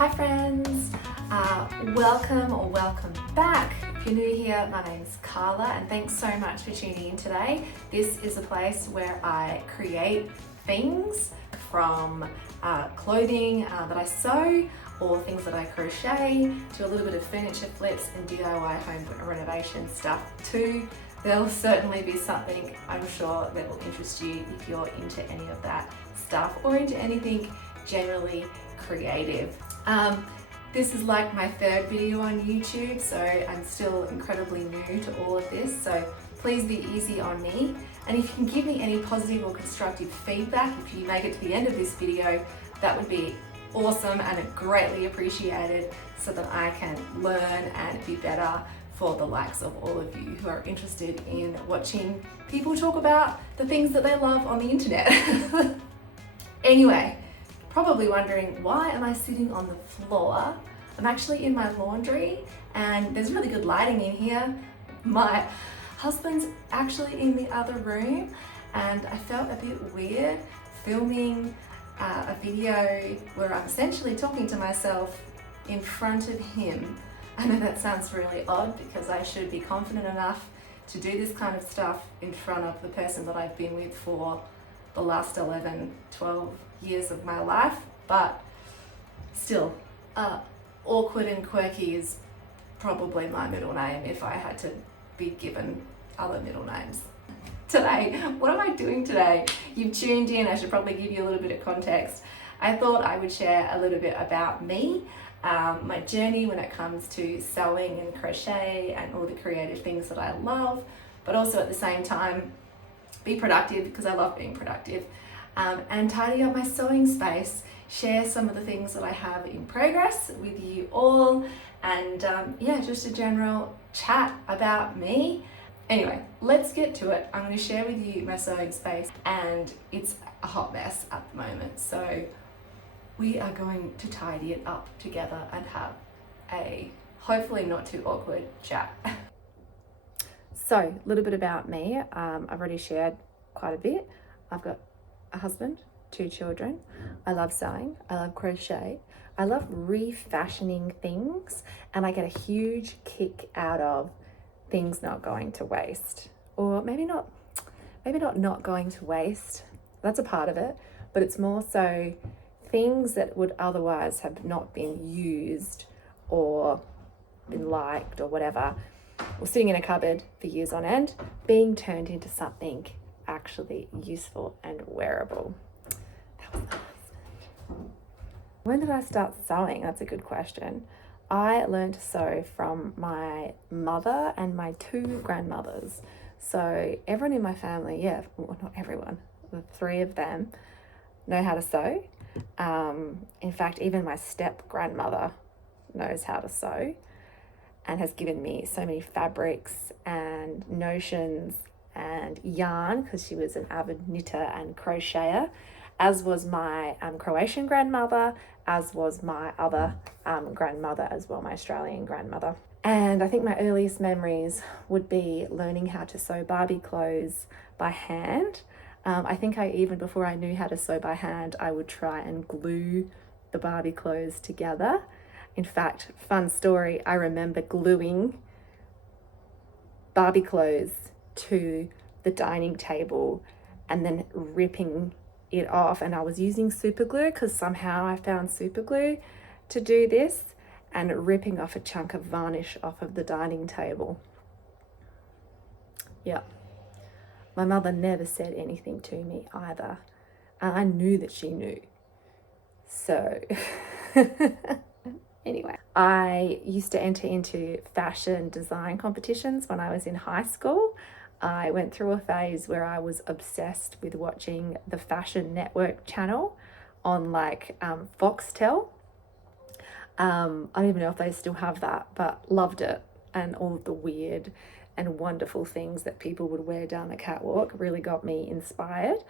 Hi friends, welcome or welcome back. If you're new here, my name's Carla and thanks so much for tuning in today. This is a place where I create things from clothing that I sew or things that I crochet to a little bit of furniture flips and DIY home renovation stuff too. There'll certainly be something I'm sure that will interest you if you're into any of that stuff or into anything generally creative. This is like my third video on YouTube, so I'm still incredibly new to all of this, so please be easy on me. And if you can give me any positive or constructive feedback, if you make it to the end of this video, that would be awesome and greatly appreciated so that I can learn and be better for the likes of all of you who are interested in watching people talk about the things that they love on the internet. Anyway, probably wondering, why am I sitting on the floor? I'm actually in my laundry and there's really good lighting in here. My husband's actually in the other room and I felt a bit weird filming a video where I'm essentially talking to myself in front of him. I know that sounds really odd because I should be confident enough to do this kind of stuff in front of the person that I've been with for the last 11, 12 years of my life, but still, awkward and quirky is probably my middle name if I had to be given other middle names. Today, what am I doing today? You've tuned in, I should probably give you a little bit of context. I thought I would share a little bit about me, my journey when it comes to sewing and crochet and all the creative things that I love, but also at the same time, be productive because I love being productive, and tidy up my sewing space, share some of the things that I have in progress with you all, and yeah, just a general chat about me. Anyway, let's get to it. I'm going to share with you my sewing space and it's a hot mess at the moment, so we are going to tidy it up together and have a hopefully not too awkward chat. So, a little bit about me. I've already shared quite a bit. I've got a husband, 2 children. I love sewing. I love crochet. I love refashioning things, and I get a huge kick out of things not going to waste. Or maybe not going to waste. That's a part of it, but it's more so things that would otherwise have not been used or been liked or whatever, or sitting in a cupboard for years on end, being turned into something actually useful and wearable. That was my husband. When did I start sewing? That's a good question. I learned to sew from my mother and my 2 grandmothers. So everyone in my family, well, not everyone, the 3 of them know how to sew. In fact, even my step grandmother knows how to sew and has given me so many fabrics and notions and yarn because she was an avid knitter and crocheter, as was my Croatian grandmother, as was my other grandmother as well, my Australian grandmother. And I think my earliest memories would be learning how to sew Barbie clothes by hand. I think even before I knew how to sew by hand, I would try and glue the Barbie clothes together. In fact, fun story, I remember gluing Barbie clothes to the dining table and then ripping it off, and I was using super glue because somehow I found super glue to do this, and ripping off a chunk of varnish off of the dining table. Yeah. My mother never said anything to me either, and I knew that she knew. So anyway, I used to enter into fashion design competitions when I was in high school. I went through a phase where I was obsessed with watching the Fashion Network channel on Foxtel. I don't even know if they still have that, but loved it, and all of the weird and wonderful things that people would wear down the catwalk really got me inspired.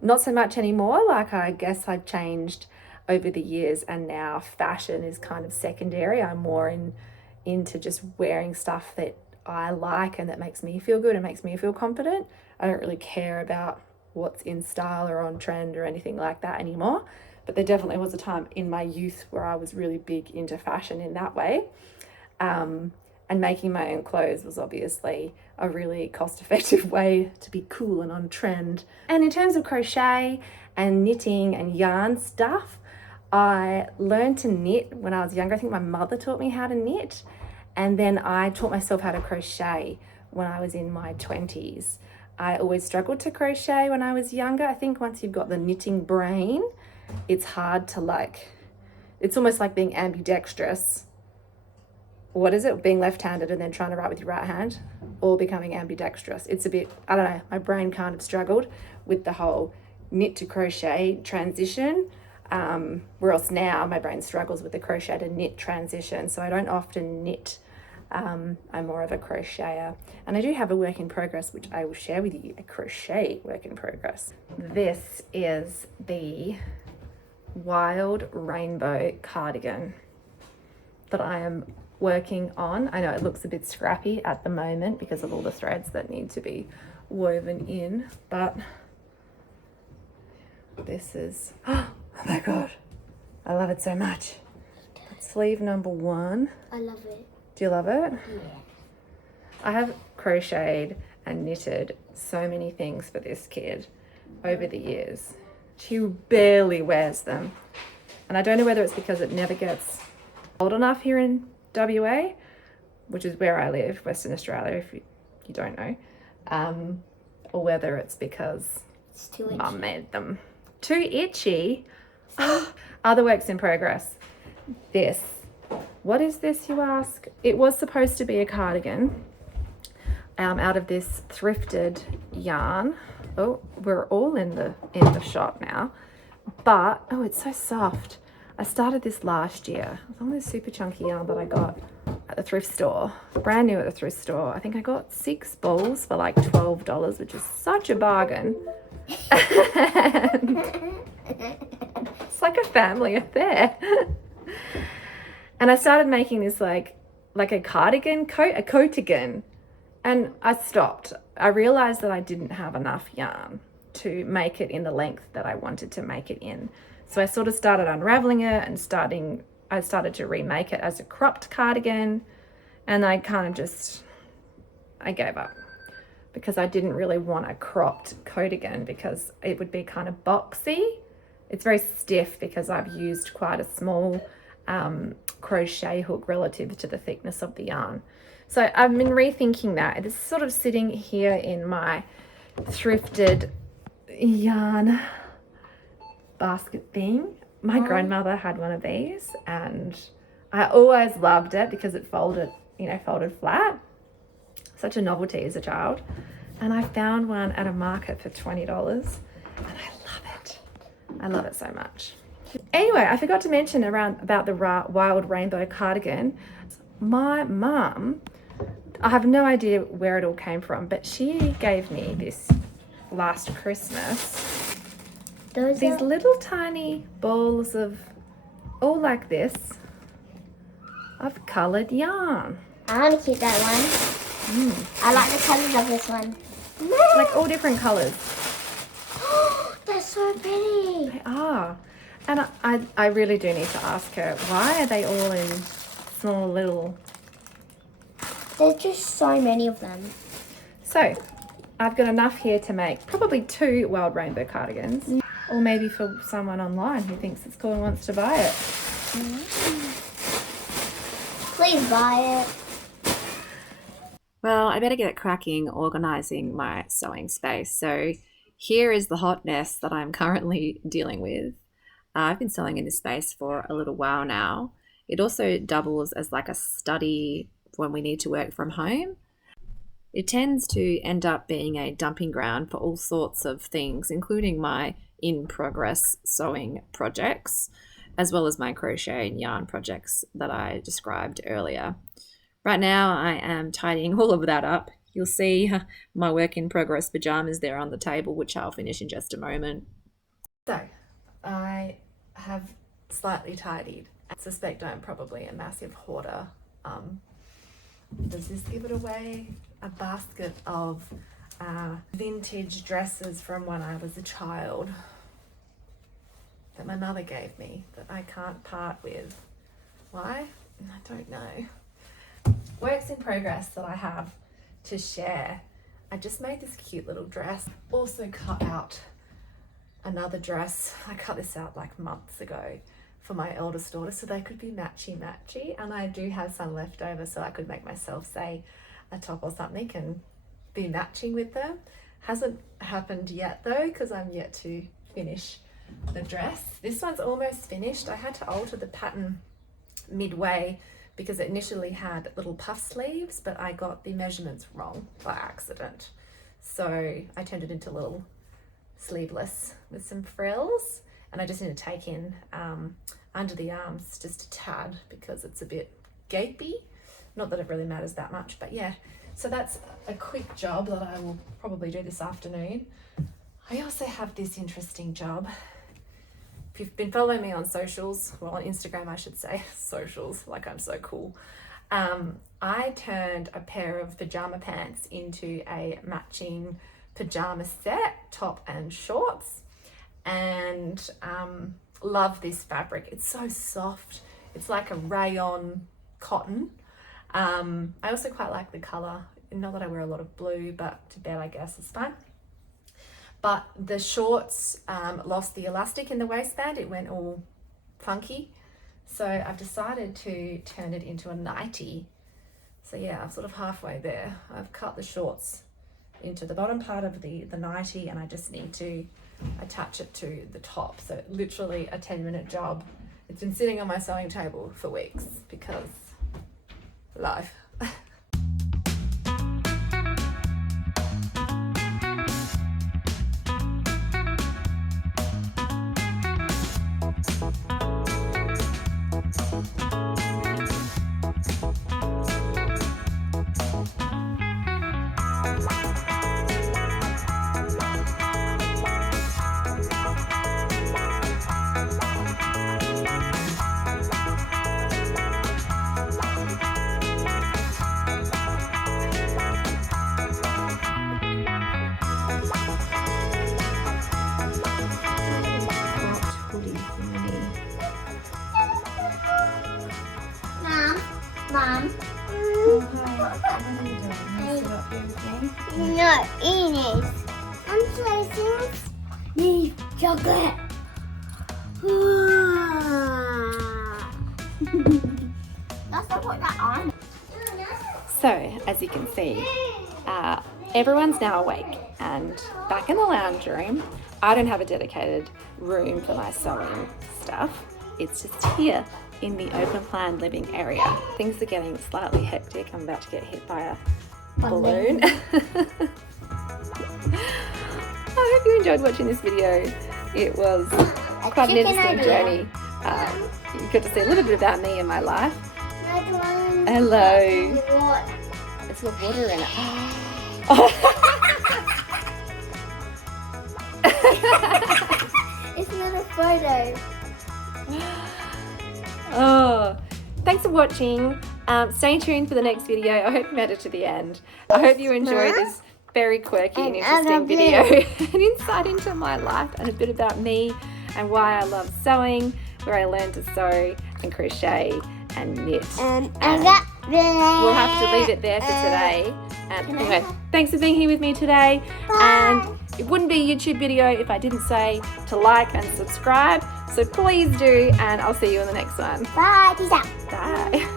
Not so much anymore, I guess I've changed over the years and now fashion is kind of secondary. I'm more into just wearing stuff that I like and that makes me feel good and makes me feel confident. I don't really care about what's in style or on trend or anything like that anymore. But there definitely was a time in my youth where I was really big into fashion in that way. And making my own clothes was obviously a really cost-effective way to be cool and on trend. And in terms of crochet and knitting and yarn stuff, I learned to knit when I was younger. I think my mother taught me how to knit, and then I taught myself how to crochet when I was in my 20s. I always struggled to crochet when I was younger. I think once you've got the knitting brain, it's hard to it's almost like being ambidextrous. What is it? Being left-handed and then trying to write with your right hand, or becoming ambidextrous. It's a bit, I don't know, my brain kind of struggled with the whole knit to crochet transition. Whereas now my brain struggles with the crochet to knit transition. So I don't often knit. I'm more of a crocheter. And I do have a work in progress, which I will share with you, a crochet work in progress. This is the Wild Rainbow cardigan that I am working on. I know it looks a bit scrappy at the moment because of all the threads that need to be woven in, but this is, oh my god, I love it so much. Sleeve number 1. I love it. Do you love it? Yeah. I have crocheted and knitted so many things for this kid over the years. She barely wears them. And I don't know whether it's because it never gets old enough here in WA, which is where I live, Western Australia, if you don't know, or whether it's because It's too itchy. Mum made them. Too itchy? Other works in progress. This. What is this, you ask? It was supposed to be a cardigan out of this thrifted yarn. Oh, we're all in the shop now. But, oh, it's so soft. I started this last year. Some of this super chunky yarn that I got at the thrift store. Brand new at the thrift store. I think I got 6 balls for like $12, which is such a bargain. It's like a family affair. And I started making this like a cardigan coat, a coatigan. And I stopped. I realized that I didn't have enough yarn to make it in the length that I wanted to make it in. So I sort of started unraveling it and I started to remake it as a cropped cardigan, and I gave up because I didn't really want a cropped coatigan because it would be kind of boxy. It's very stiff because I've used quite a small crochet hook relative to the thickness of the yarn. So I've been rethinking that. It's sort of sitting here in my thrifted yarn basket thing. My grandmother had one of these and I always loved it because it folded flat. Such a novelty as a child. And I found one at a market for $20 and I love it. I love it so much. Anyway, I forgot to mention about the Wild Rainbow cardigan. My mum, I have no idea where it all came from, but she gave me this last Christmas. These little tiny balls of, all like this, of coloured yarn. I want to keep that one. I like the colours of this one. Like all different colours. They're so pretty. They are. And I really do need to ask her, why are they all in small little... There's just so many of them. So, I've got enough here to make probably 2 Wild Rainbow cardigans. Or maybe for someone online who thinks it's cool and wants to buy it. Please buy it. Well, I better get cracking organising my sewing space. So here is the hot mess that I'm currently dealing with. I've been sewing in this space for a little while now. It also doubles as like a study when we need to work from home. It tends to end up being a dumping ground for all sorts of things, including my in-progress sewing projects, as well as my crochet and yarn projects that I described earlier. Right now, I am tidying all of that up. You'll see my work-in-progress pajamas there on the table, which I'll finish in just a moment. So, I have slightly tidied. I suspect I'm probably a massive hoarder. Does this give it away? A basket of vintage dresses from when I was a child that my mother gave me that I can't part with. Why? I don't know. Works in progress that I have to share. I just made this cute little dress. Also cut out another dress. I cut this out like months ago for my eldest daughter so they could be matchy, and I do have some left over so I could make myself, say, a top or something and be matching with them. Hasn't happened yet though, because I'm yet to finish the dress. This one's almost finished. I had to alter the pattern midway because it initially had little puff sleeves, but I got the measurements wrong by accident. So I turned it into a little sleeveless with some frills, and I just need to take in under the arms just a tad because it's a bit gapey. Not that it really matters that much, but yeah. So that's a quick job that I will probably do this afternoon. I also have this interesting job. If you've been following me on socials, well, on Instagram I should say, socials, like I'm so cool. I turned a pair of pajama pants into a matching pajama set, top and shorts, and love this fabric. It's so soft. It's like a rayon cotton. I also quite like the colour. Not that I wear a lot of blue, but to bed I guess is fine. But the shorts lost the elastic in the waistband. It went all funky. So I've decided to turn it into a nightie. So yeah, I'm sort of halfway there. I've cut the shorts into the bottom part of the nightie, and I just need to attach it to the top. So literally a 10-minute job. It's been sitting on my sewing table for weeks because life. Mom. Oh, hi. What are you doing? You sit up here with me? No, Ines. I'm slicing the chocolate. Let's not put that on. So, as you can see, everyone's now awake and back in the lounge room. I don't have a dedicated room for my sewing stuff. It's just here in the open plan living area. Things are getting slightly hectic. I'm about to get hit by a balloon. I hope you enjoyed watching this video. It was quite an interesting journey. You got to see a little bit about me and my life. Hello. It's got water in it. It's not a photo. Oh, thanks for watching. Stay tuned for the next video. I hope you made it to the end. I hope you enjoyed this very quirky and interesting video. An insight into my life and a bit about me and why I love sewing, where I learned to sew and crochet and knit. And we'll have to leave it there for today. Anyway, thanks for being here with me today. Bye. And it wouldn't be a YouTube video if I didn't say to like and subscribe. So please do, and I'll see you in the next one. Bye. Peace out. Bye.